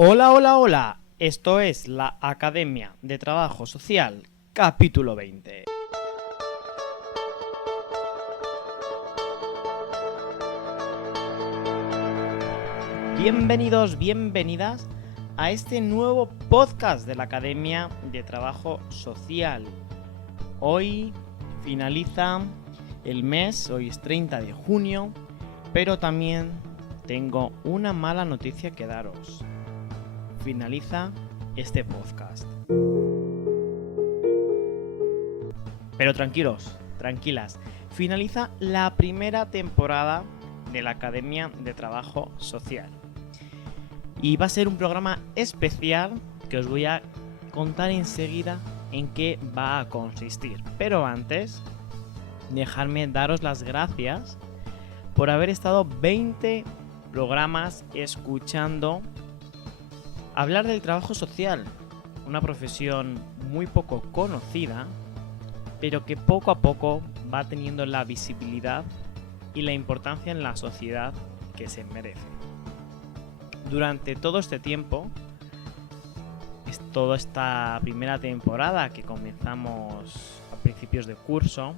Hola, hola, hola. Esto es la Academia de Trabajo Social, capítulo 20. Bienvenidos, bienvenidas a este nuevo podcast de la Academia de Trabajo Social. Hoy finaliza el mes, hoy es 30 de junio, pero también tengo una mala noticia que daros. Finaliza este podcast. Pero tranquilos, tranquilas, finaliza la primera temporada de la Academia de Trabajo Social. Y va a ser un programa especial que os voy a contar enseguida en qué va a consistir. Pero antes, dejadme daros las gracias por haber estado 20 programas escuchando hablar del trabajo social, una profesión muy poco conocida, pero que poco a poco va teniendo la visibilidad y la importancia en la sociedad que se merece. Durante todo este tiempo, toda esta primera temporada que comenzamos a principios de curso,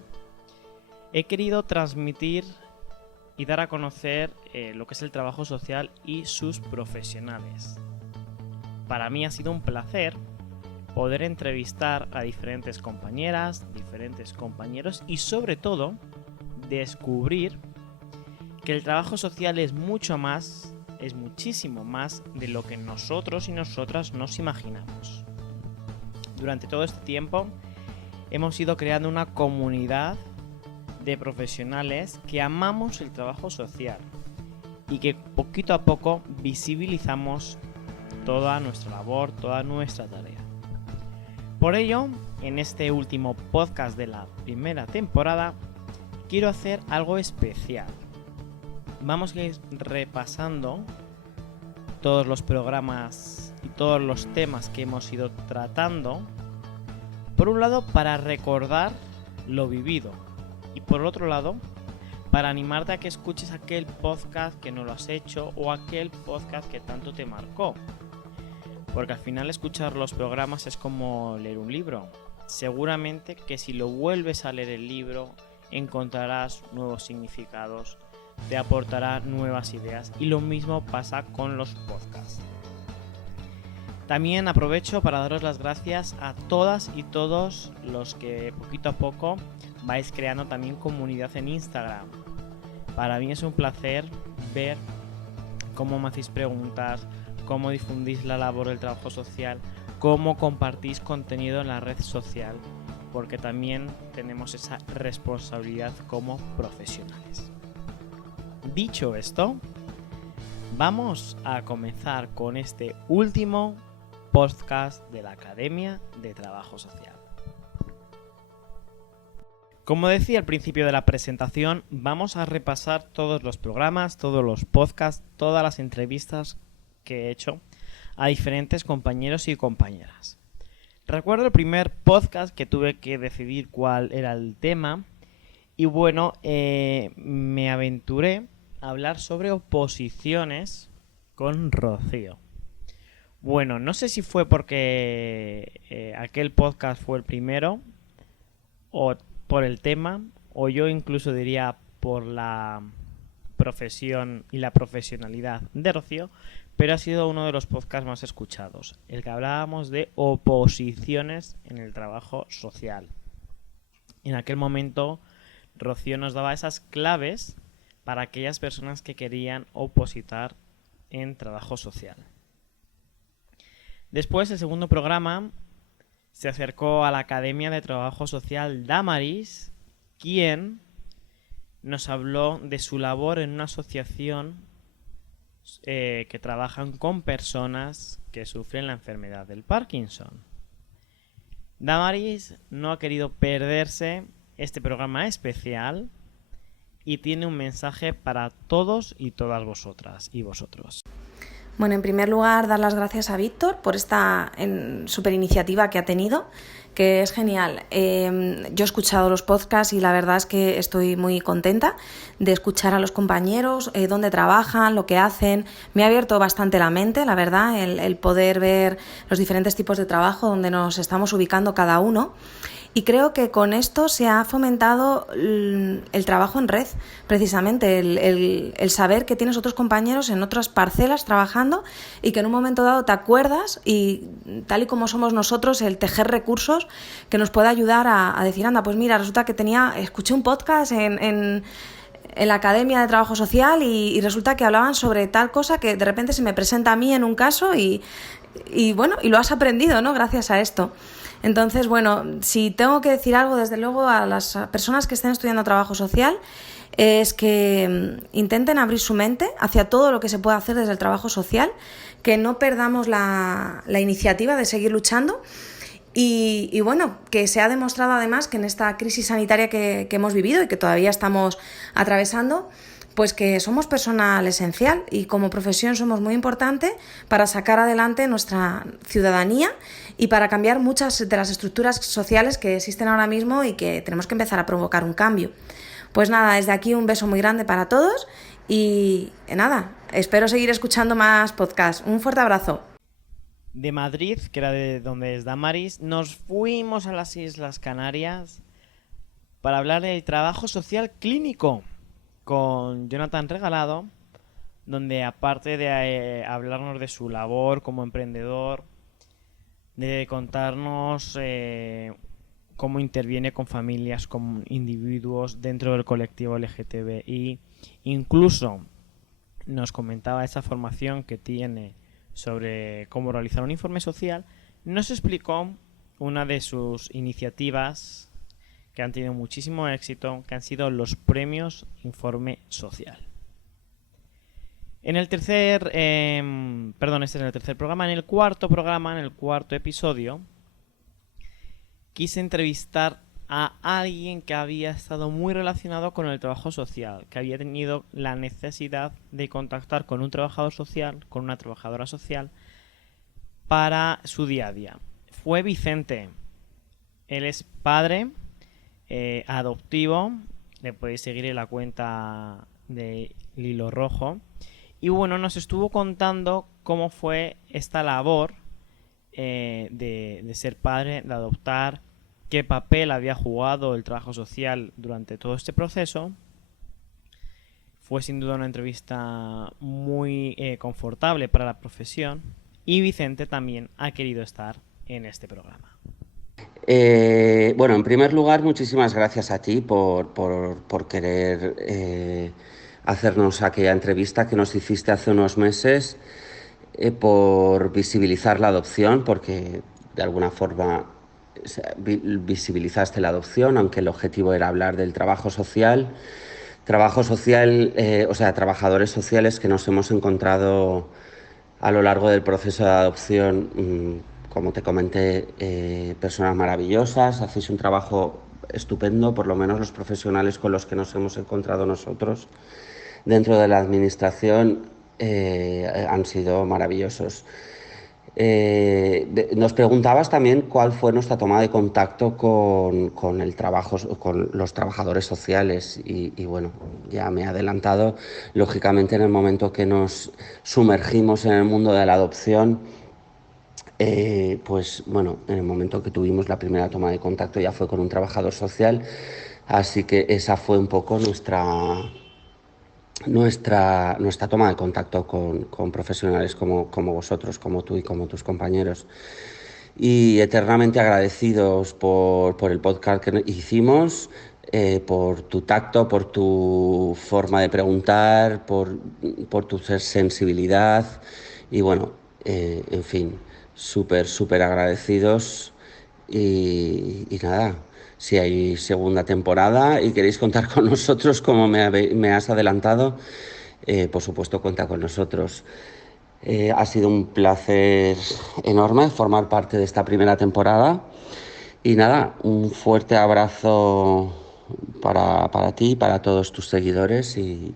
he querido transmitir y dar a conocer lo que es el trabajo social y sus profesionales. Para mí ha sido un placer poder entrevistar a diferentes compañeras, diferentes compañeros y sobre todo descubrir que el trabajo social es mucho más, es muchísimo más de lo que nosotros y nosotras nos imaginamos. Durante todo este tiempo hemos ido creando una comunidad de profesionales que amamos el trabajo social y que poquito a poco visibilizamos toda nuestra labor, toda nuestra tarea. Por ello, en este último podcast de la primera temporada, quiero hacer algo especial. Vamos a ir repasando todos los programas y todos los temas que hemos ido tratando. Por un lado, para recordar lo vivido. Y por otro lado, para animarte a que escuches aquel podcast que no lo has hecho o aquel podcast que tanto te marcó. Porque al final escuchar los programas es como leer un libro. Seguramente que si lo vuelves a leer el libro encontrarás nuevos significados, te aportará nuevas ideas y lo mismo pasa con los podcasts. También aprovecho para daros las gracias a todas y todos los que poquito a poco vais creando también comunidad en Instagram. Para mí es un placer ver cómo me hacéis preguntas, cómo difundís la labor del trabajo social, cómo compartís contenido en la red social, porque también tenemos esa responsabilidad como profesionales. Dicho esto, vamos a comenzar con este último podcast de la Academia de Trabajo Social. Como decía al principio de la presentación, vamos a repasar todos los programas, todos los podcasts, todas las entrevistas que he hecho a diferentes compañeros y compañeras. Recuerdo el primer podcast que tuve que decidir cuál era el tema y bueno, me aventuré a hablar sobre oposiciones con Rocío. Bueno, no sé si fue porque aquel podcast fue el primero o por el tema, o yo incluso diría por la profesión y la profesionalidad de Rocío, pero ha sido uno de los podcasts más escuchados, el que hablábamos de oposiciones en el trabajo social. En aquel momento Rocío nos daba esas claves para aquellas personas que querían opositar en trabajo social. Después, el segundo programa se acercó a la Academia de Trabajo Social Damaris, quien nos habló de su labor en una asociación que trabajan con personas que sufren la enfermedad del Parkinson. Damaris no ha querido perderse este programa especial y tiene un mensaje para todos y todas vosotras y vosotros. Bueno, en primer lugar, dar las gracias a Víctor por esta súper iniciativa que ha tenido, que es genial. Yo he escuchado los podcasts y la verdad es que estoy muy contenta de escuchar a los compañeros, dónde trabajan, lo que hacen. Me ha abierto bastante la mente, la verdad, el poder ver los diferentes tipos de trabajo donde nos estamos ubicando cada uno. Y creo que con esto se ha fomentado el trabajo en red, precisamente el saber que tienes otros compañeros en otras parcelas trabajando y que en un momento dado te acuerdas y tal y como somos nosotros, el tejer recursos que nos puede ayudar a decir, anda, pues mira, resulta que escuché un podcast en la Academia de Trabajo Social y resulta que hablaban sobre tal cosa que de repente se me presenta a mí en un caso y bueno, y lo has aprendido, ¿no? Gracias a esto. Entonces, bueno, si tengo que decir algo, desde luego, a las personas que estén estudiando trabajo social, es que intenten abrir su mente hacia todo lo que se puede hacer desde el trabajo social, que no perdamos la iniciativa de seguir luchando y bueno, que se ha demostrado además que en esta crisis sanitaria que hemos vivido y que todavía estamos atravesando, pues que somos personal esencial y como profesión somos muy importante para sacar adelante nuestra ciudadanía y para cambiar muchas de las estructuras sociales que existen ahora mismo y que tenemos que empezar a provocar un cambio. Pues nada, desde aquí un beso muy grande para todos y nada, espero seguir escuchando más podcasts. Un fuerte abrazo. De Madrid, que era de donde es Damaris, nos fuimos a las Islas Canarias para hablar del trabajo social clínico con Jonathan Regalado, donde aparte de hablarnos de su labor como emprendedor, de contarnos cómo interviene con familias, con individuos dentro del colectivo LGTBI, incluso nos comentaba esa formación que tiene sobre cómo realizar un informe social, nos explicó una de sus iniciativas que han tenido muchísimo éxito, que han sido los premios Informe Social. En el tercer, este es el tercer programa. En el cuarto programa, en el cuarto episodio, quise entrevistar a alguien que había estado muy relacionado con el trabajo social, que había tenido la necesidad de contactar con un trabajador social, con una trabajadora social, para su día a día. Fue Vicente. Él es padre adoptivo, le podéis seguir en la cuenta de Lilo Rojo. Y bueno, nos estuvo contando cómo fue esta labor de ser padre, de adoptar, qué papel había jugado el trabajo social durante todo este proceso. Fue sin duda una entrevista muy confortable para la profesión y Vicente también ha querido estar en este programa. Bueno, en primer lugar, muchísimas gracias a ti por querer hacernos aquella entrevista que nos hiciste hace unos meses, por visibilizar la adopción, porque de alguna forma visibilizaste la adopción, aunque el objetivo era hablar del trabajo social. Trabajo social, o sea, trabajadores sociales que nos hemos encontrado a lo largo del proceso de adopción, como te comenté, personas maravillosas, hacéis un trabajo estupendo, por lo menos los profesionales con los que nos hemos encontrado nosotros dentro de la administración han sido maravillosos. Nos preguntabas también cuál fue nuestra toma de contacto con el trabajo, con los trabajadores sociales y bueno, ya me he adelantado. Lógicamente, en el momento que nos sumergimos en el mundo de la adopción, pues bueno, en el momento que tuvimos la primera toma de contacto ya fue con un trabajador social, así que esa fue un poco nuestra toma de contacto con profesionales como vosotros, como tú y como tus compañeros. Y eternamente agradecidos por el podcast que hicimos, por tu tacto, por tu forma de preguntar, por tu sensibilidad y bueno, en fin, súper agradecidos y nada. Si hay segunda temporada y queréis contar con nosotros, como me has adelantado, por supuesto cuenta con nosotros. Ha sido un placer enorme formar parte de esta primera temporada. Y nada, un fuerte abrazo para ti y para todos tus seguidores. Y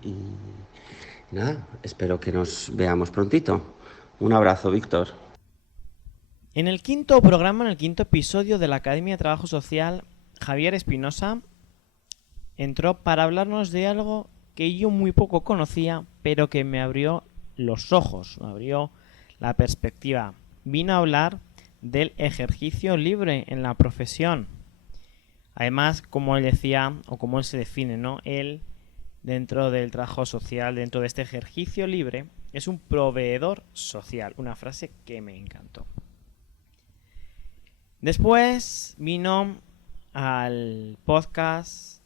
nada, espero que nos veamos prontito. Un abrazo, Víctor. En el quinto programa, en el quinto episodio de la Academia de Trabajo Social, Javier Espinosa entró para hablarnos de algo que yo muy poco conocía, pero que me abrió los ojos, me abrió la perspectiva. Vino a hablar del ejercicio libre en la profesión. Además, como él decía, o como él se define, ¿no? Él, dentro del trabajo social, dentro de este ejercicio libre, es un proveedor social. Una frase que me encantó. Después vino al podcast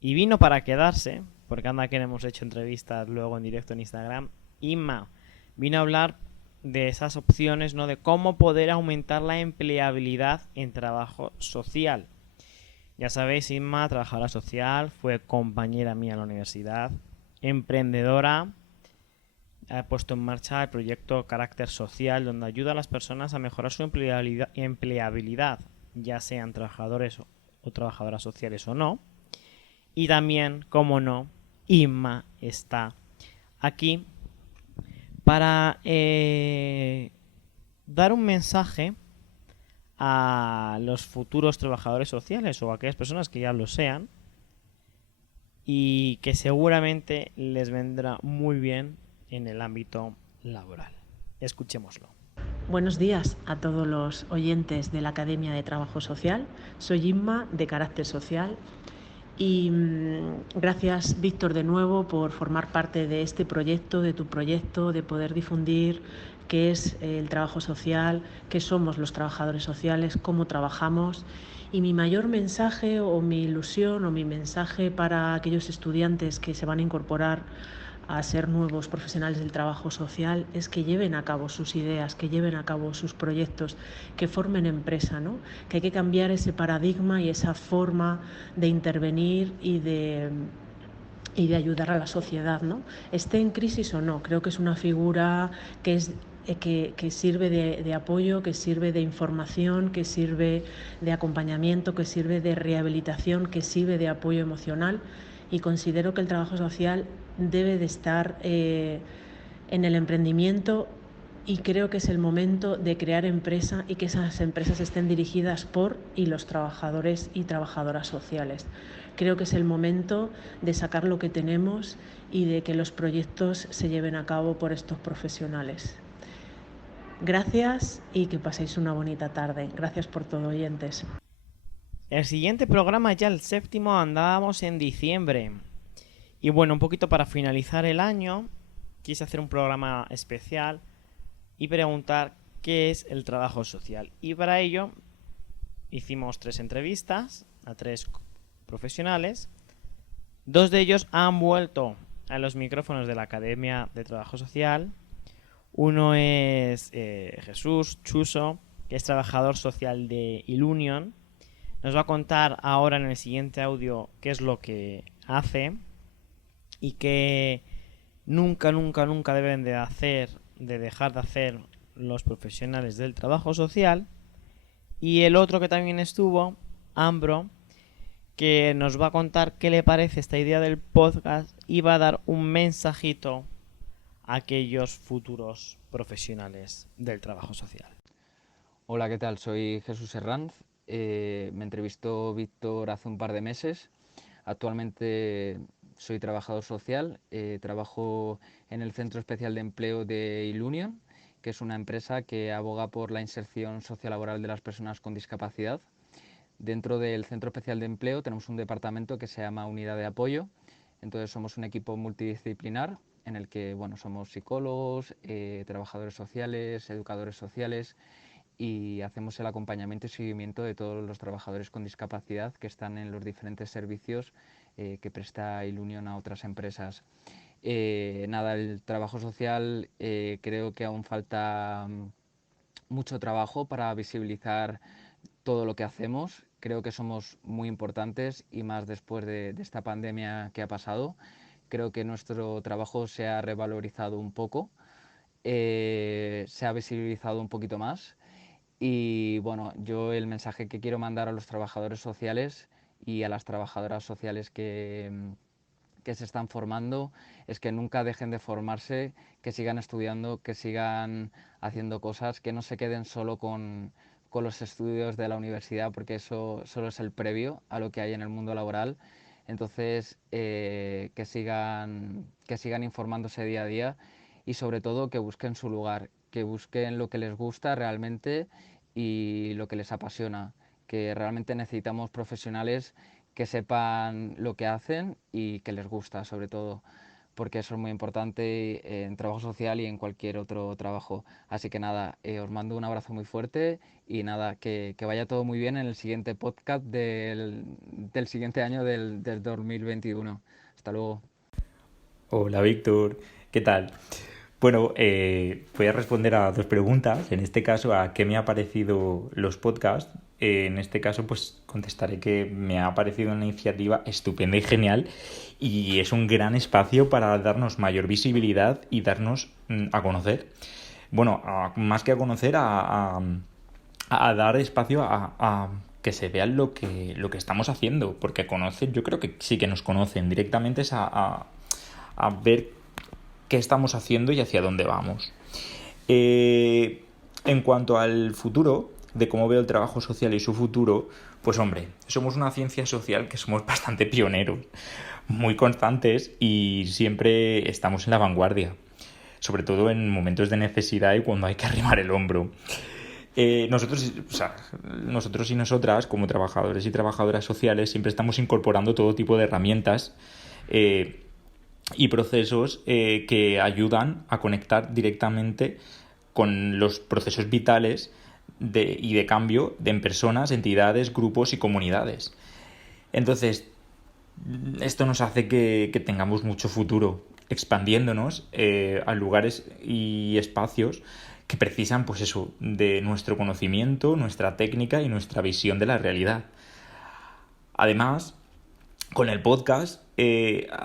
y vino para quedarse, porque anda que hemos hecho entrevistas luego en directo en Instagram. Inma vino a hablar de esas opciones, ¿no? De cómo poder aumentar la empleabilidad en trabajo social. Ya sabéis, Inma, trabajadora social, fue compañera mía en la universidad, emprendedora, ha puesto en marcha el proyecto Carácter Social, donde ayuda a las personas a mejorar su empleabilidad, ya sean trabajadores o trabajadoras sociales o no. Y también, como no, Inma está aquí para dar un mensaje a los futuros trabajadores sociales o a aquellas personas que ya lo sean y que seguramente les vendrá muy bien en el ámbito laboral. Escuchémoslo. Buenos días a todos los oyentes de la Academia de Trabajo Social. Soy Inma, de Carácter Social. Y gracias, Víctor, de nuevo por formar parte de este proyecto, de tu proyecto, de poder difundir qué es el trabajo social, qué somos los trabajadores sociales, cómo trabajamos. Y mi mayor mensaje o mi ilusión o mi mensaje para aquellos estudiantes que se van a incorporar a ser nuevos profesionales del trabajo social es que lleven a cabo sus ideas, que lleven a cabo sus proyectos, que formen empresa, ¿no? Que hay que cambiar ese paradigma y esa forma de intervenir y de ayudar a la sociedad, ¿no? Esté en crisis o no, creo que es una figura que es que sirve de apoyo, que sirve de información, que sirve de acompañamiento, que sirve de rehabilitación, que sirve de apoyo emocional, y considero que el trabajo social debe de estar en el emprendimiento, y creo que es el momento de crear empresa y que esas empresas estén dirigidas por y los trabajadores y trabajadoras sociales. Creo que es el momento de sacar lo que tenemos y de que los proyectos se lleven a cabo por estos profesionales. Gracias y que paséis una bonita tarde. Gracias por todo, oyentes. El siguiente programa, ya el séptimo, andábamos en diciembre. Y bueno, un poquito para finalizar el año, quise hacer un programa especial y preguntar qué es el trabajo social. Y para ello hicimos 3 entrevistas a 3 profesionales. 2 de ellos han vuelto a los micrófonos de la Academia de Trabajo Social. Uno es Jesús Chuso, que es trabajador social de Ilunion. Nos va a contar ahora en el siguiente audio qué es lo que hace y que nunca deben de dejar de hacer los profesionales del trabajo social. Y el otro que también estuvo, Ambro, que nos va a contar qué le parece esta idea del podcast y va a dar un mensajito a aquellos futuros profesionales del trabajo social. Hola, ¿qué tal? Soy Jesús Herranz. Me entrevistó Víctor hace un par de meses. Actualmente soy trabajador social, trabajo en el Centro Especial de Empleo de Ilunion, que es una empresa que aboga por la inserción sociolaboral de las personas con discapacidad. Dentro del Centro Especial de Empleo tenemos un departamento que se llama Unidad de Apoyo. Entonces somos un equipo multidisciplinar en el que somos psicólogos, trabajadores sociales, educadores sociales, y hacemos el acompañamiento y seguimiento de todos los trabajadores con discapacidad que están en los diferentes servicios que presta Ilunion a otras empresas. El trabajo social creo que aún falta mucho trabajo para visibilizar todo lo que hacemos. Creo que somos muy importantes y más después de esta pandemia que ha pasado. Creo que nuestro trabajo se ha revalorizado un poco, se ha visibilizado un poquito más. Y bueno, yo el mensaje que quiero mandar a los trabajadores sociales y a las trabajadoras sociales que que se están formando es que nunca dejen de formarse, que sigan estudiando, que sigan haciendo cosas, que no se queden solo con los estudios de la universidad, porque eso solo es el previo a lo que hay en el mundo laboral. Entonces, que sigan informándose día a día y sobre todo que busquen su lugar, que busquen lo que les gusta realmente y lo que les apasiona, que realmente necesitamos profesionales que sepan lo que hacen y que les gusta sobre todo, porque eso es muy importante en trabajo social y en cualquier otro trabajo. Así que nada, os mando un abrazo muy fuerte y nada, que vaya todo muy bien en el siguiente podcast del siguiente año del 2021. Hasta luego. Hola Víctor, ¿qué tal? Bueno, voy a responder a dos preguntas. En este caso, a qué me ha parecido los podcasts. En este caso, pues contestaré que me ha parecido una iniciativa estupenda y genial y es un gran espacio para darnos mayor visibilidad y darnos a conocer. Bueno, más que a conocer, a dar espacio a que se vean lo que estamos haciendo, porque conocen, yo creo que sí que nos conocen directamente, es a ver qué estamos haciendo y hacia dónde vamos. En cuanto al futuro, de cómo veo el trabajo social y su futuro, pues hombre, somos una ciencia social que somos bastante pioneros, muy constantes y siempre estamos en la vanguardia, sobre todo en momentos de necesidad y cuando hay que arrimar el hombro. Nosotros y nosotras, como trabajadores y trabajadoras sociales, siempre estamos incorporando todo tipo de herramientas y procesos que ayudan a conectar directamente con los procesos vitales y de cambio en personas, entidades, grupos y comunidades. Entonces, esto nos hace que tengamos mucho futuro, expandiéndonos a lugares y espacios que precisan, pues eso, de nuestro conocimiento, nuestra técnica y nuestra visión de la realidad. Además, con el podcast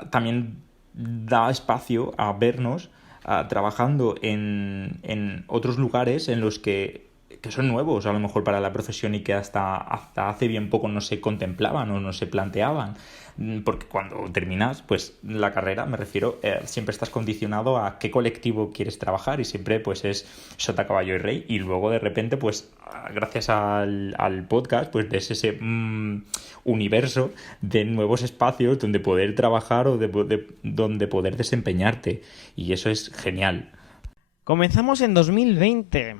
también da espacio a vernos trabajando en otros lugares en los que son nuevos a lo mejor para la profesión y que hasta hace bien poco no se contemplaban o no se planteaban, porque cuando terminas pues la carrera, me refiero, siempre estás condicionado a qué colectivo quieres trabajar y siempre pues es sota, caballo y rey, y luego de repente pues gracias al podcast pues ves ese universo de nuevos espacios donde poder trabajar o donde poder desempeñarte, y eso es genial. Comenzamos en 2020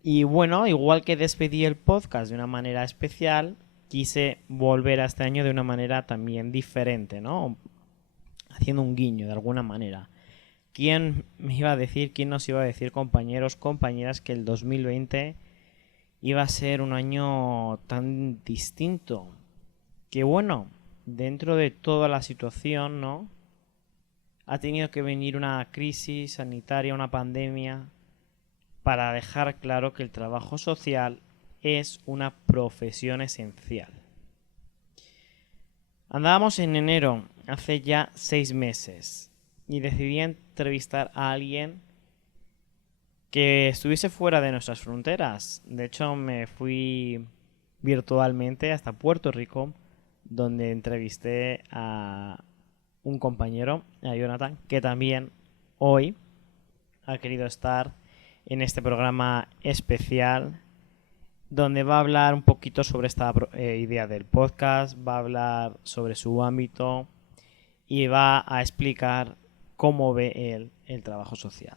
y bueno, igual que despedí el podcast de una manera especial, quise volver a este año de una manera también diferente, ¿no? Haciendo un guiño de alguna manera. ¿Quién nos iba a decir, compañeros, compañeras, que el 2020 iba a ser un año tan distinto? Que bueno, dentro de toda la situación, ¿no? Ha tenido que venir una crisis sanitaria, una pandemia, para dejar claro que el trabajo social es una profesión esencial. Andábamos en enero, hace ya 6 meses, y decidí entrevistar a alguien que estuviese fuera de nuestras fronteras. De hecho, me fui virtualmente hasta Puerto Rico, donde entrevisté a un compañero, a Jonathan, que también hoy ha querido estar en este programa especial, donde va a hablar un poquito sobre esta idea del podcast, va a hablar sobre su ámbito y va a explicar cómo ve él el trabajo social.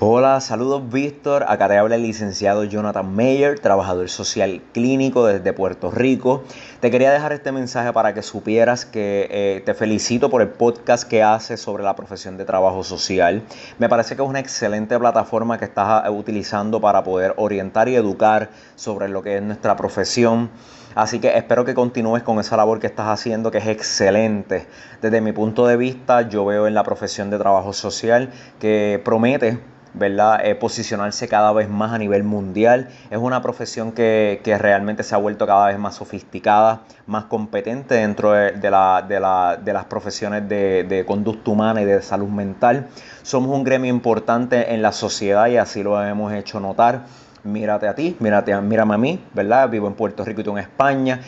Hola, saludos Víctor, acá te habla el licenciado Jonathan Meyer, trabajador social clínico desde Puerto Rico. Te quería dejar este mensaje para que supieras que te felicito por el podcast que haces sobre la profesión de trabajo social. Me parece que es una excelente plataforma que estás utilizando para poder orientar y educar sobre lo que es nuestra profesión. Así que espero que continúes con esa labor que estás haciendo, que es excelente. Desde mi punto de vista, yo veo en la profesión de trabajo social que promete, ¿verdad?, posicionarse cada vez más a nivel mundial. Es una profesión que realmente se ha vuelto cada vez más sofisticada, más competente dentro de las profesiones de conducta humana y de salud mental. Somos un gremio importante en la sociedad y así lo hemos hecho notar. mírate a ti, mírame a mí, ¿verdad? Vivo en Puerto Rico y tú en España.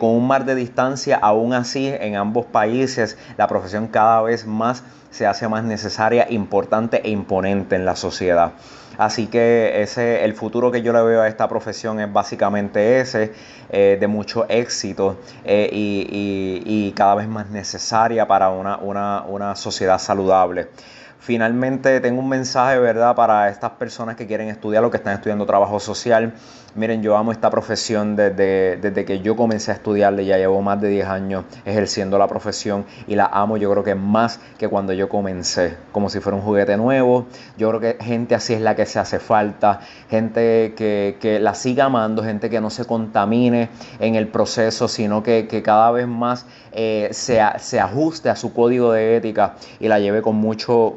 Con un mar de distancia, aún así, en ambos países, la profesión cada vez más se hace más necesaria, importante e imponente en la sociedad. Así que el futuro que yo le veo a esta profesión es básicamente ese, de mucho éxito y cada vez más necesaria para una sociedad saludable. Finalmente tengo un mensaje, ¿verdad?, para estas personas que quieren estudiar o que están estudiando trabajo social. Miren, yo amo esta profesión desde que yo comencé a estudiarla, ya llevo más de 10 años ejerciendo la profesión y la amo, yo creo que más que cuando yo comencé, como si fuera un juguete nuevo. Yo creo que gente así es la que se hace falta, gente que la siga amando, gente que no se contamine en el proceso, sino que cada vez más se ajuste a su código de ética y la lleve con mucho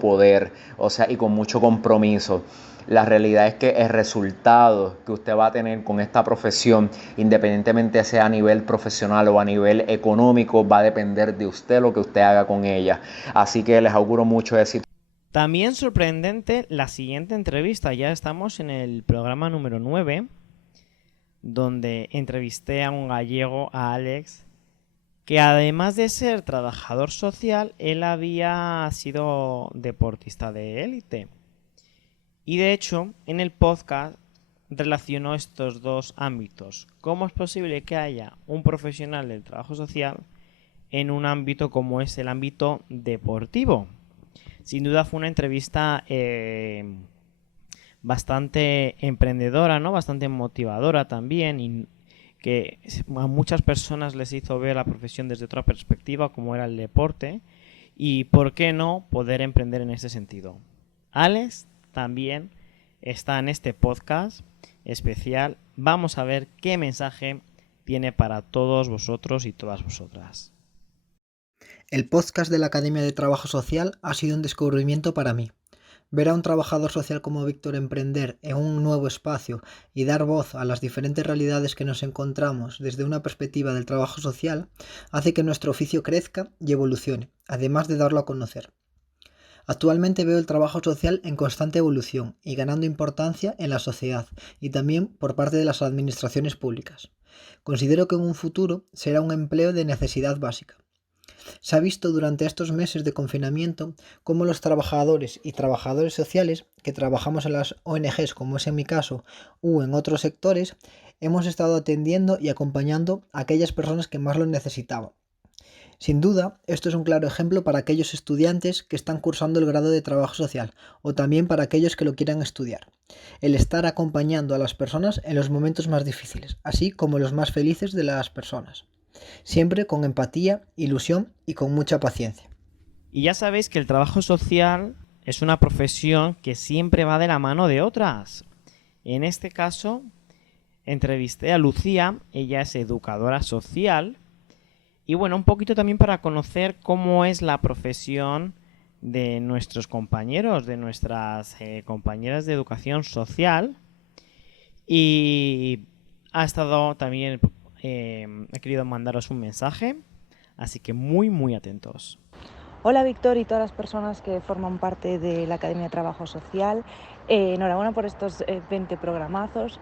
poder, o sea, y con mucho compromiso. La realidad es que el resultado que usted va a tener con esta profesión, independientemente sea a nivel profesional o a nivel económico, va a depender de usted lo que usted haga con ella. Así que les auguro mucho éxito. También sorprendente la siguiente entrevista. Ya estamos en el programa número 9, donde entrevisté a un gallego, a Alex, que además de ser trabajador social, él había sido deportista de élite. Y de hecho, en el podcast relacionó estos dos ámbitos. ¿Cómo es posible que haya un profesional del trabajo social en un ámbito como es el ámbito deportivo? Sin duda fue una entrevista bastante emprendedora, ¿no? Bastante motivadora también, y que a muchas personas les hizo ver la profesión desde otra perspectiva, como era el deporte, y por qué no poder emprender en ese sentido. Alex también está en este podcast especial. Vamos a ver qué mensaje tiene para todos vosotros y todas vosotras. El podcast de la Academia de Trabajo Social ha sido un descubrimiento para mí. Ver a un trabajador social como Víctor emprender en un nuevo espacio y dar voz a las diferentes realidades que nos encontramos desde una perspectiva del trabajo social hace que nuestro oficio crezca y evolucione, además de darlo a conocer. Actualmente veo el trabajo social en constante evolución y ganando importancia en la sociedad y también por parte de las administraciones públicas. Considero que en un futuro será un empleo de necesidad básica. Se ha visto durante estos meses de confinamiento cómo los trabajadores y trabajadores sociales que trabajamos en las ONGs, como es en mi caso, u en otros sectores, hemos estado atendiendo y acompañando a aquellas personas que más lo necesitaban. Sin duda, esto es un claro ejemplo para aquellos estudiantes que están cursando el grado de trabajo social o también para aquellos que lo quieran estudiar. El estar acompañando a las personas en los momentos más difíciles, así como los más felices de las personas. Siempre con empatía, ilusión y con mucha paciencia. Y ya sabéis que el trabajo social es una profesión que siempre va de la mano de otras. En este caso, entrevisté a Lucía, ella es educadora social. Y bueno, un poquito también para conocer cómo es la profesión de nuestros compañeros, de nuestras compañeras de educación social. Y ha estado también, he querido mandaros un mensaje, así que muy atentos. Hola Víctor y todas las personas que forman parte de la Academia de Trabajo Social. Enhorabuena por estos 20 programazos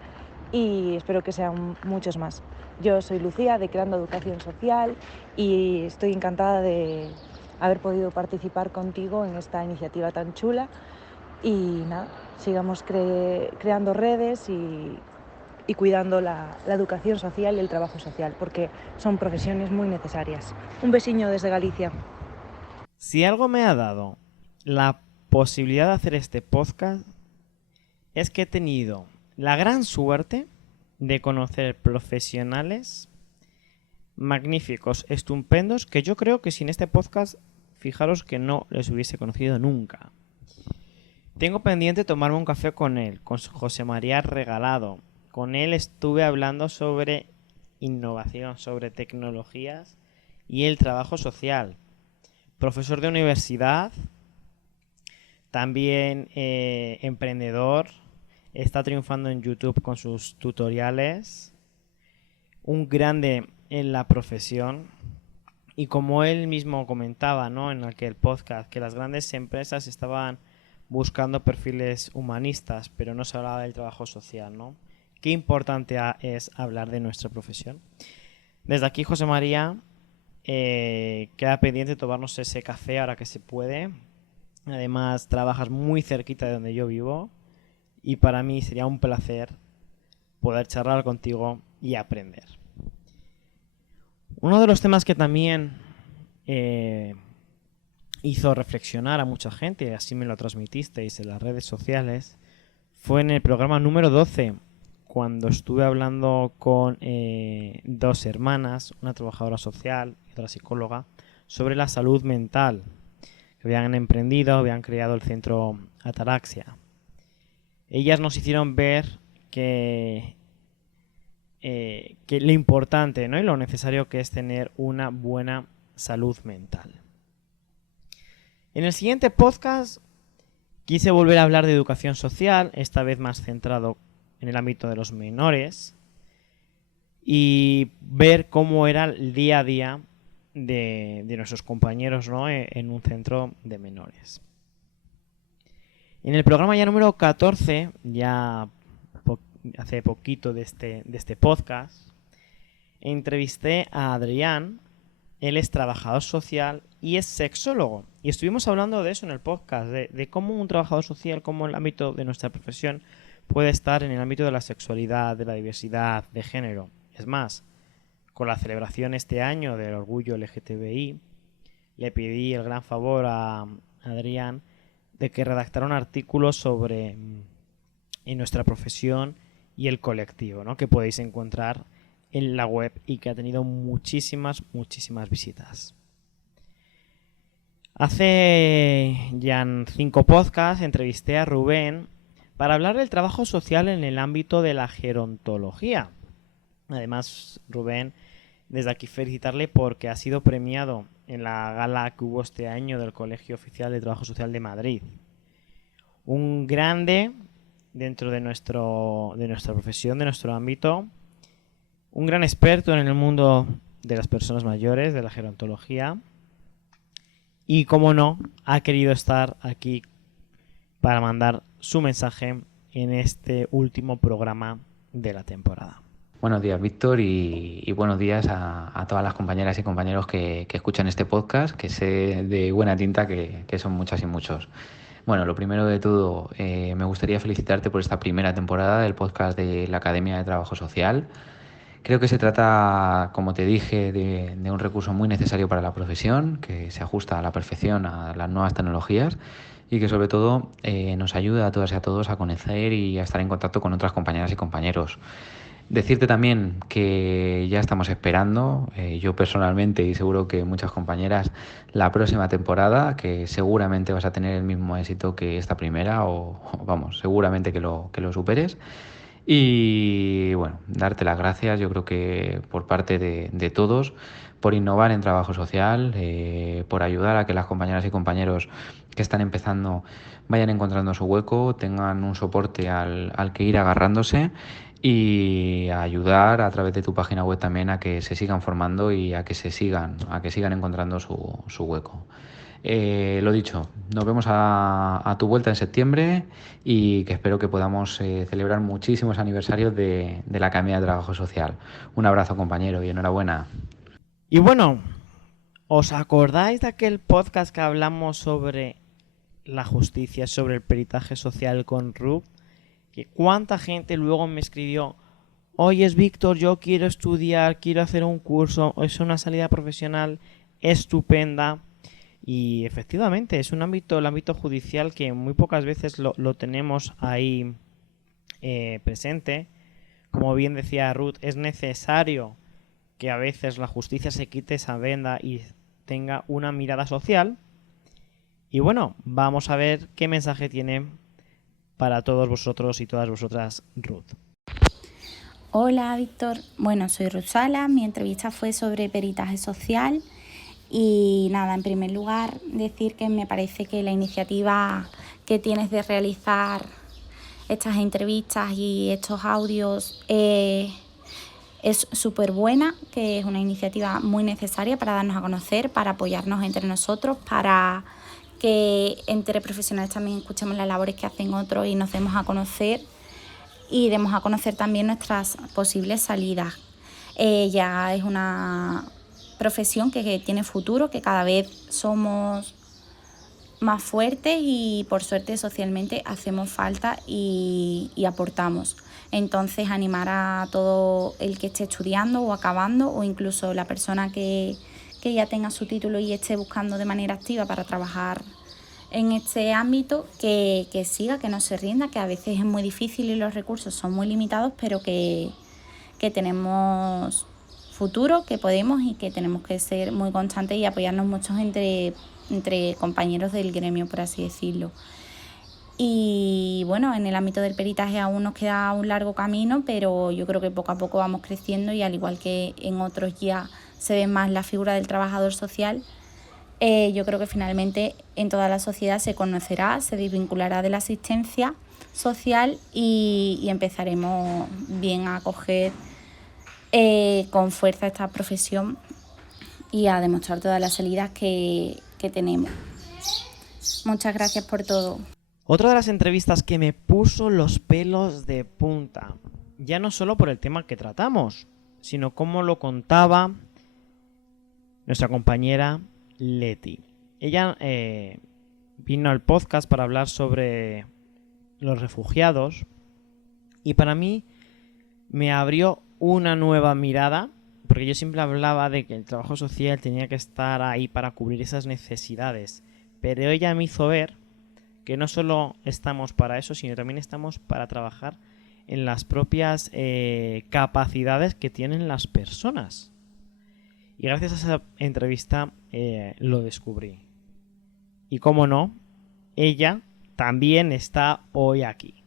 y espero que sean muchos más. Yo soy Lucía de Creando Educación Social y estoy encantada de haber podido participar contigo en esta iniciativa tan chula y nada, sigamos creando redes y cuidando la educación social y el trabajo social porque son profesiones muy necesarias. Un besiño desde Galicia. Si algo me ha dado la posibilidad de hacer este podcast es que he tenido la gran suerte de conocer profesionales magníficos, estupendos, que yo creo que sin este podcast, fijaros que no les hubiese conocido nunca. Tengo pendiente tomarme un café con él, con José María Regalado. Con él estuve hablando sobre innovación, sobre tecnologías y el trabajo social. Profesor de universidad, también emprendedor, está triunfando en YouTube con sus tutoriales, un grande en la profesión y como él mismo comentaba, ¿no?, en aquel podcast, que las grandes empresas estaban buscando perfiles humanistas, pero no se hablaba del trabajo social, ¿no? Qué importante es hablar de nuestra profesión. Desde aquí, José María, queda pendiente tomarnos ese café ahora que se puede. Además, trabajas muy cerquita de donde yo vivo y para mí sería un placer poder charlar contigo y aprender. Uno de los temas que también hizo reflexionar a mucha gente, y así me lo transmitisteis en las redes sociales, fue en el programa número 12, cuando estuve hablando con dos hermanas, una trabajadora social y otra psicóloga, sobre la salud mental, que habían emprendido, habían creado el centro Ataraxia. Ellas nos hicieron ver que lo importante, ¿no?, y lo necesario que es tener una buena salud mental. En el siguiente podcast quise volver a hablar de educación social, esta vez más centrado en el ámbito de los menores, y ver cómo era el día a día de nuestros compañeros, ¿no?, en un centro de menores. En el programa ya número 14, ya hace poquito de este podcast, entrevisté a Adrián. Él es trabajador social y es sexólogo. Y estuvimos hablando de eso en el podcast, de cómo un trabajador social, cómo el ámbito de nuestra profesión puede estar en el ámbito de la sexualidad, de la diversidad, de género. Es más, con la celebración este año del orgullo LGTBI, le pedí el gran favor a Adrián de que redactara un artículo sobre en nuestra profesión y el colectivo, ¿no?, que podéis encontrar en la web y que ha tenido muchísimas visitas. Hace ya 5 podcasts entrevisté a Rubén para hablar del trabajo social en el ámbito de la gerontología. Además, Rubén, desde aquí felicitarle porque ha sido premiado en la gala que hubo este año del Colegio Oficial de Trabajo Social de Madrid. Un grande dentro de nuestra profesión, de nuestro ámbito. Un gran experto en el mundo de las personas mayores, de la gerontología. Y, como no, ha querido estar aquí para mandar su mensaje en este último programa de la temporada. Buenos días, Víctor, y buenos días a todas las compañeras y compañeros que escuchan este podcast, que sé de buena tinta que son muchas y muchos. Bueno, lo primero de todo, me gustaría felicitarte por esta primera temporada del podcast de la Academia de Trabajo Social. Creo que se trata, como te dije, de un recurso muy necesario para la profesión, que se ajusta a la perfección a las nuevas tecnologías y que sobre todo nos ayuda a todas y a todos a conocer y a estar en contacto con otras compañeras y compañeros. Decirte también que ya estamos esperando, yo personalmente y seguro que muchas compañeras, la próxima temporada, que seguramente vas a tener el mismo éxito que esta primera o vamos, seguramente que lo superes. Y bueno, darte las gracias, yo creo que por parte de todos, por innovar en trabajo social, por ayudar a que las compañeras y compañeros que están empezando vayan encontrando su hueco, tengan un soporte al que ir agarrándose y a ayudar a través de tu página web también a que se sigan formando y a que sigan encontrando su hueco. Lo dicho, nos vemos a tu vuelta en septiembre y que espero que podamos celebrar muchísimos aniversarios de la Academia de Trabajo Social. Un abrazo, compañero, y enhorabuena. Y bueno, ¿os acordáis de aquel podcast que hablamos sobre la justicia, sobre el peritaje social con Ruth? Que cuánta gente luego me escribió: oye, Víctor, yo quiero estudiar, quiero hacer un curso, es una salida profesional estupenda. Y efectivamente es un ámbito, el ámbito judicial, que muy pocas veces lo tenemos ahí presente. Como bien decía Ruth, es necesario que a veces la justicia se quite esa venda y tenga una mirada social. Y bueno, vamos a ver qué mensaje tiene para todos vosotros y todas vosotras Ruth. Hola, Víctor. Bueno, soy Ruth Sala. Mi entrevista fue sobre peritaje social. Y nada, en primer lugar, decir que me parece que la iniciativa que tienes de realizar estas entrevistas y estos audios es súper buena, que es una iniciativa muy necesaria para darnos a conocer, para apoyarnos entre nosotros, para que entre profesionales también escuchemos las labores que hacen otros y nos demos a conocer, y demos a conocer también nuestras posibles salidas. Ya es una profesión que tiene futuro, que cada vez somos más fuertes y por suerte socialmente hacemos falta y aportamos. Entonces animar a todo el que esté estudiando o acabando, o incluso la persona que ya tenga su título y esté buscando de manera activa para trabajar en este ámbito, que siga, que no se rinda, que a veces es muy difícil y los recursos son muy limitados, pero que tenemos futuro, que podemos, y que tenemos que ser muy constantes y apoyarnos mucho entre compañeros del gremio, por así decirlo. Y bueno, en el ámbito del peritaje aún nos queda un largo camino, pero yo creo que poco a poco vamos creciendo, y al igual que en otros ya se ve más la figura del trabajador social, yo creo que finalmente en toda la sociedad se conocerá, se desvinculará de la asistencia social y empezaremos bien a acoger con fuerza esta profesión y a demostrar todas las salidas que tenemos. Muchas gracias por todo. Otra de las entrevistas que me puso los pelos de punta, ya no solo por el tema que tratamos, sino cómo lo contaba nuestra compañera Leti. Ella vino al podcast para hablar sobre los refugiados, y para mí me abrió una nueva mirada, porque yo siempre hablaba de que el trabajo social tenía que estar ahí para cubrir esas necesidades, pero ella me hizo ver que no solo estamos para eso, sino también estamos para trabajar en las propias capacidades que tienen las personas. Y gracias a esa entrevista lo descubrí. Y cómo no, ella también está hoy aquí.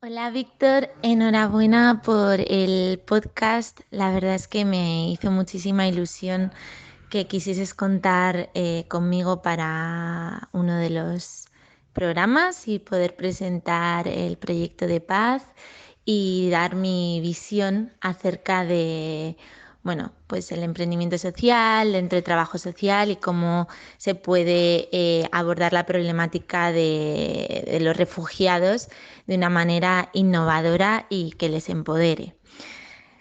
Hola Víctor, enhorabuena por el podcast. La verdad es que me hizo muchísima ilusión que quisieses contar conmigo para uno de los programas y poder presentar el proyecto de paz y dar mi visión acerca de, bueno, pues el emprendimiento social, dentro del trabajo social, y cómo se puede abordar la problemática de los refugiados de una manera innovadora y que les empodere.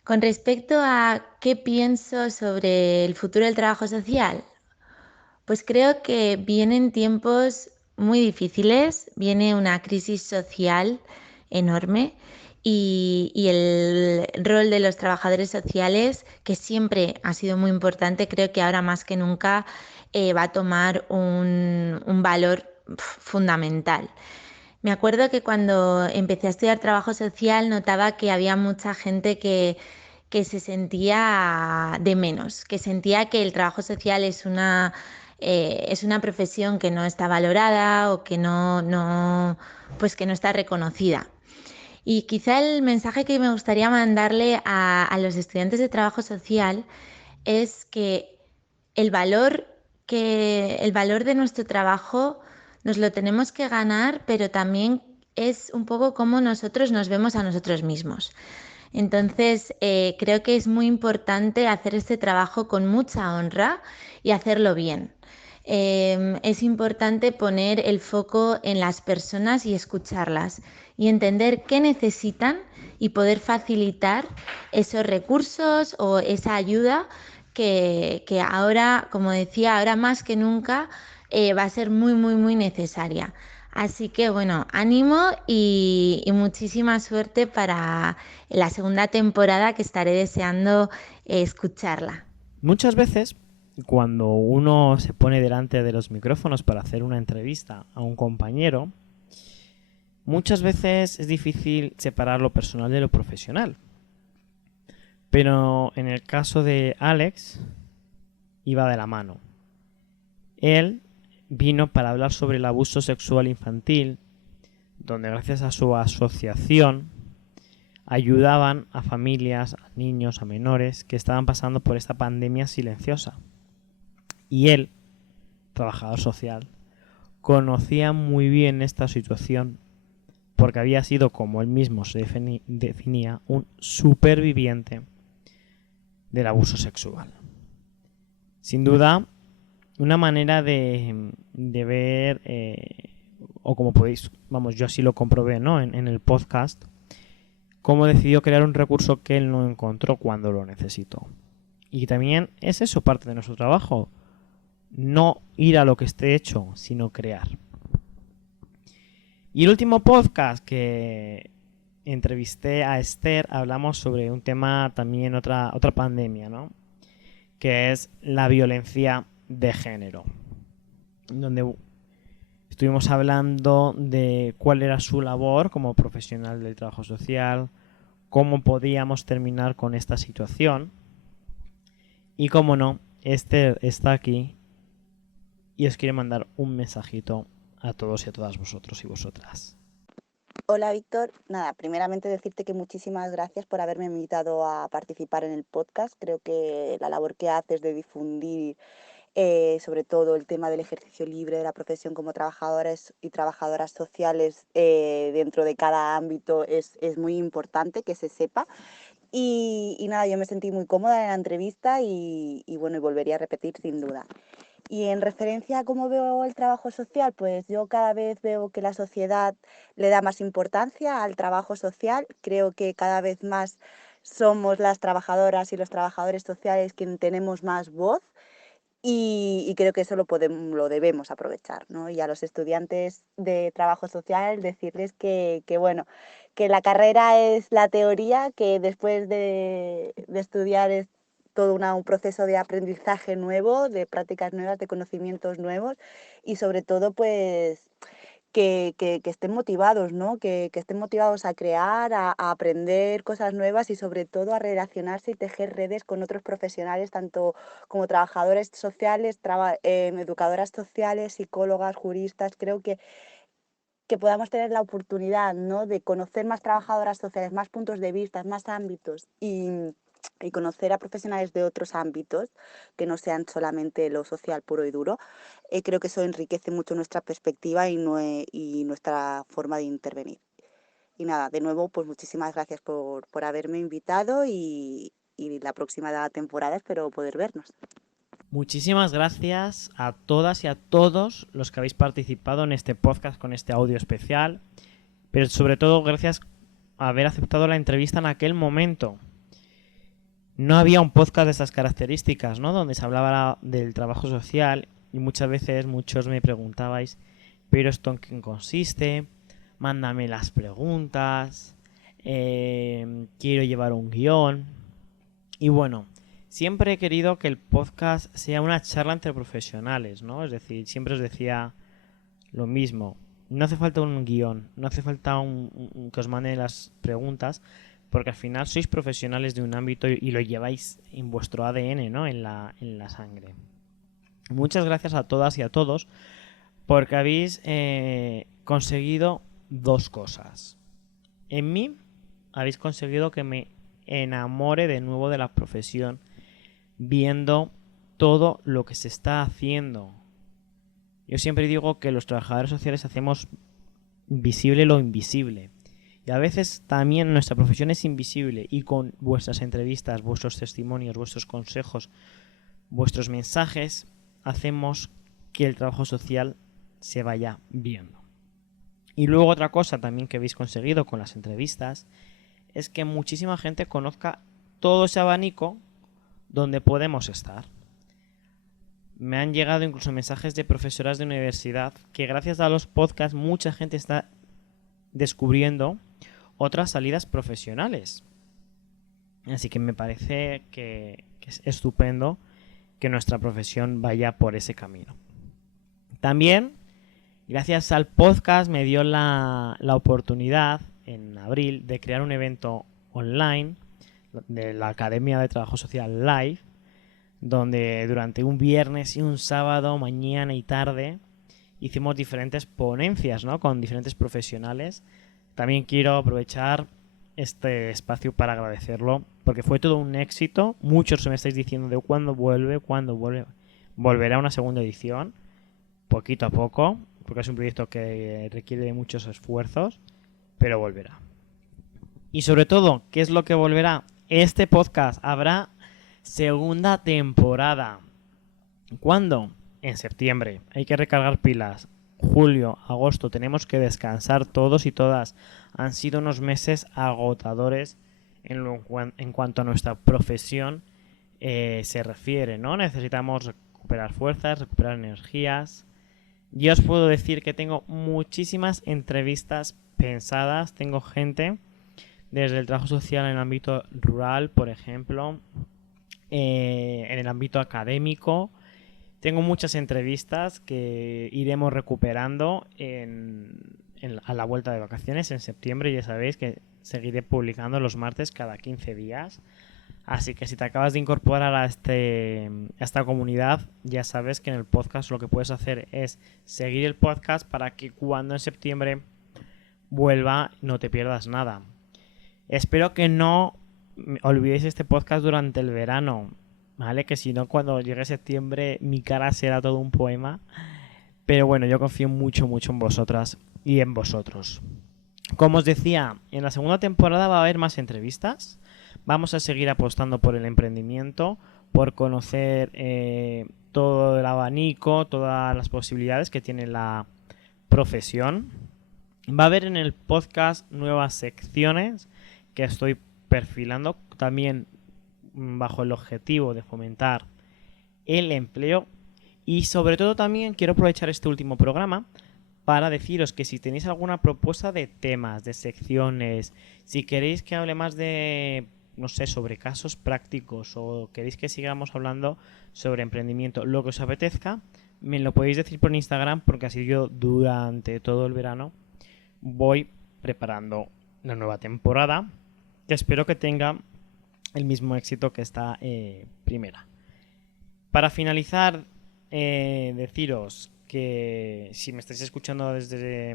Con respecto a qué pienso sobre el futuro del trabajo social, pues creo que vienen tiempos muy difíciles, viene una crisis social enorme, y el rol de los trabajadores sociales, que siempre ha sido muy importante, creo que ahora más que nunca va a tomar un valor fundamental. Me acuerdo que cuando empecé a estudiar trabajo social notaba que había mucha gente que se sentía de menos, que sentía que el trabajo social es una profesión que no está valorada o que no está reconocida. Y quizá el mensaje que me gustaría mandarle a los estudiantes de trabajo social es que el valor de nuestro trabajo nos lo tenemos que ganar, pero también es un poco cómo nosotros nos vemos a nosotros mismos. Entonces, creo que es muy importante hacer este trabajo con mucha honra y hacerlo bien. Es importante poner el foco en las personas y escucharlas y entender qué necesitan y poder facilitar esos recursos o esa ayuda que ahora, como decía, ahora más que nunca va a ser muy, muy, muy necesaria. Así que bueno, ánimo y muchísima suerte para la segunda temporada, que estaré deseando escucharla. Muchas veces, cuando uno se pone delante de los micrófonos para hacer una entrevista a un compañero, muchas veces es difícil separar lo personal de lo profesional. Pero en el caso de Alex, iba de la mano. Él vino para hablar sobre el abuso sexual infantil, donde gracias a su asociación ayudaban a familias, a niños, a menores que estaban pasando por esta pandemia silenciosa. Y él, trabajador social, conocía muy bien esta situación porque había sido, como él mismo se definía, un superviviente del abuso sexual. Sin duda, una manera de ver, o como podéis, vamos, yo así lo comprobé, ¿no? En el podcast, cómo decidió crear un recurso que él no encontró cuando lo necesitó. Y también es eso parte de nuestro trabajo, no ir a lo que esté hecho, sino crear. Y el último podcast que entrevisté a Esther, hablamos sobre un tema también, otra pandemia, ¿no? Que es la violencia de género, donde estuvimos hablando de cuál era su labor como profesional del trabajo social, cómo podíamos terminar con esta situación. Y cómo no, Esther está aquí y os quiere mandar un mensajito a todos y a todas vosotros y vosotras. Hola Víctor, nada, primeramente decirte que muchísimas gracias por haberme invitado a participar en el podcast. Creo que la labor que haces de difundir sobre todo el tema del ejercicio libre de la profesión como trabajadores y trabajadoras sociales dentro de cada ámbito es muy importante que se sepa. Y nada, yo me sentí muy cómoda en la entrevista y bueno, y volvería a repetir sin duda. Y en referencia a cómo veo el trabajo social, pues yo cada vez veo que la sociedad le da más importancia al trabajo social. Creo que cada vez más somos las trabajadoras y los trabajadores sociales quienes tenemos más voz y creo que eso lo debemos aprovechar, ¿no? Y a los estudiantes de trabajo social decirles bueno, que la carrera es la teoría, que después de estudiar es todo un proceso de aprendizaje nuevo, de prácticas nuevas, de conocimientos nuevos y sobre todo pues que estén motivados, ¿no? Que estén motivados a crear, a aprender cosas nuevas y sobre todo a relacionarse y tejer redes con otros profesionales, tanto como trabajadores sociales, educadoras sociales, psicólogas, juristas. Creo que podamos tener la oportunidad, ¿no? De conocer más trabajadoras sociales, más puntos de vista, más ámbitos y conocer a profesionales de otros ámbitos que no sean solamente lo social puro y duro. Creo que eso enriquece mucho nuestra perspectiva y nuestra forma de intervenir. Y nada, de nuevo, pues muchísimas gracias por haberme invitado y la próxima temporada espero poder vernos. Muchísimas gracias a todas y a todos los que habéis participado en este podcast con este audio especial, pero sobre todo gracias a haber aceptado la entrevista en aquel momento. No había un podcast de esas características, ¿no? Donde se hablaba del trabajo social y muchas veces muchos me preguntabais, ¿pero esto en qué consiste? Mándame las preguntas, quiero llevar un guión. Y bueno, siempre he querido que el podcast sea una charla entre profesionales, ¿no? Es decir, siempre os decía lo mismo. No hace falta un guión, no hace falta que os manden las preguntas, porque al final sois profesionales de un ámbito y lo lleváis en vuestro ADN, ¿no? En la sangre. Muchas gracias a todas y a todos porque habéis conseguido dos cosas. En mí habéis conseguido que me enamore de nuevo de la profesión viendo todo lo que se está haciendo. Yo siempre digo que los trabajadores sociales hacemos visible lo invisible. Y a veces también nuestra profesión es invisible y con vuestras entrevistas, vuestros testimonios, vuestros consejos, vuestros mensajes, hacemos que el trabajo social se vaya viendo. Y luego otra cosa también que habéis conseguido con las entrevistas es que muchísima gente conozca todo ese abanico donde podemos estar. Me han llegado incluso mensajes de profesoras de universidad que gracias a los podcasts mucha gente está descubriendo otras salidas profesionales. Así que me parece que es estupendo que nuestra profesión vaya por ese camino. También, gracias al podcast, me dio la oportunidad en abril de crear un evento online de la Academia de Trabajo Social Live, donde durante un viernes y un sábado, mañana y tarde, hicimos diferentes ponencias, ¿no? Con diferentes profesionales. También quiero aprovechar este espacio para agradecerlo, porque fue todo un éxito. Muchos me estáis diciendo de cuándo vuelve. Volverá una segunda edición, poquito a poco, porque es un proyecto que requiere de muchos esfuerzos, pero volverá. Y sobre todo, ¿qué es lo que volverá? Este podcast habrá segunda temporada. ¿Cuándo? en septiembre. Hay que recargar pilas. Julio, agosto, tenemos que descansar todos y todas. Han sido unos meses agotadores en cuanto a nuestra profesión se refiere, ¿no? Necesitamos recuperar fuerzas, recuperar energías. Yo os puedo decir que tengo muchísimas entrevistas pensadas. Tengo gente desde el trabajo social en el ámbito rural, por ejemplo, en el ámbito académico. Tengo muchas entrevistas que iremos recuperando a la vuelta de vacaciones en septiembre. Ya sabéis que seguiré publicando los martes cada 15 días. Así que si te acabas de incorporar a esta comunidad, ya sabes que en el podcast lo que puedes hacer es seguir el podcast para que cuando en septiembre vuelva no te pierdas nada. Espero que no olvidéis este podcast durante el verano, ¿vale? Que si no, cuando llegue septiembre mi cara será todo un poema. Pero bueno, yo confío mucho en vosotras y en vosotros. Como os decía, en la segunda temporada va a haber más entrevistas. Vamos a seguir apostando por el emprendimiento, por conocer todo el abanico, todas las posibilidades que tiene la profesión. Va a haber en el podcast nuevas secciones que estoy perfilando, también bajo el objetivo de fomentar el empleo. Y sobre todo también quiero aprovechar este último programa para deciros que si tenéis alguna propuesta de temas, de secciones, si queréis que hable más de, no sé, sobre casos prácticos o queréis que sigamos hablando sobre emprendimiento, lo que os apetezca, me lo podéis decir por Instagram, porque así yo durante todo el verano voy preparando la nueva temporada, que espero que tenga el mismo éxito que esta primera. Para finalizar, deciros que si me estáis escuchando desde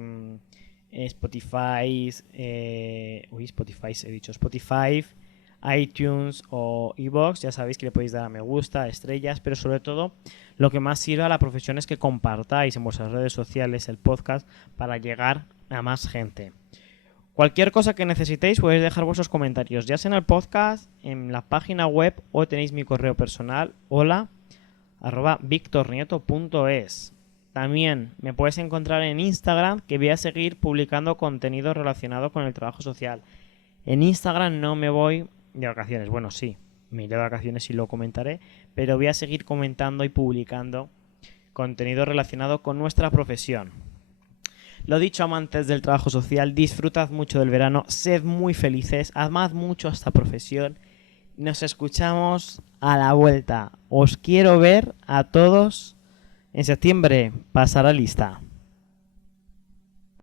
Spotify, iTunes o iVoox, ya sabéis que le podéis dar a me gusta, estrellas, pero sobre todo lo que más sirve a la profesión es que compartáis en vuestras redes sociales el podcast para llegar a más gente. Cualquier cosa que necesitéis podéis dejar vuestros comentarios, ya sea en el podcast, en la página web, o tenéis mi correo personal, hola@victornieto.es. También me puedes encontrar en Instagram, que voy a seguir publicando contenido relacionado con el trabajo social. En Instagram no me voy de vacaciones. Bueno, sí, me iré de vacaciones y lo comentaré, pero voy a seguir comentando y publicando contenido relacionado con nuestra profesión. Lo dicho, amantes del trabajo social, disfrutad mucho del verano, sed muy felices, amad mucho a esta profesión. Nos escuchamos a la vuelta. Os quiero ver a todos en septiembre. Pasará lista.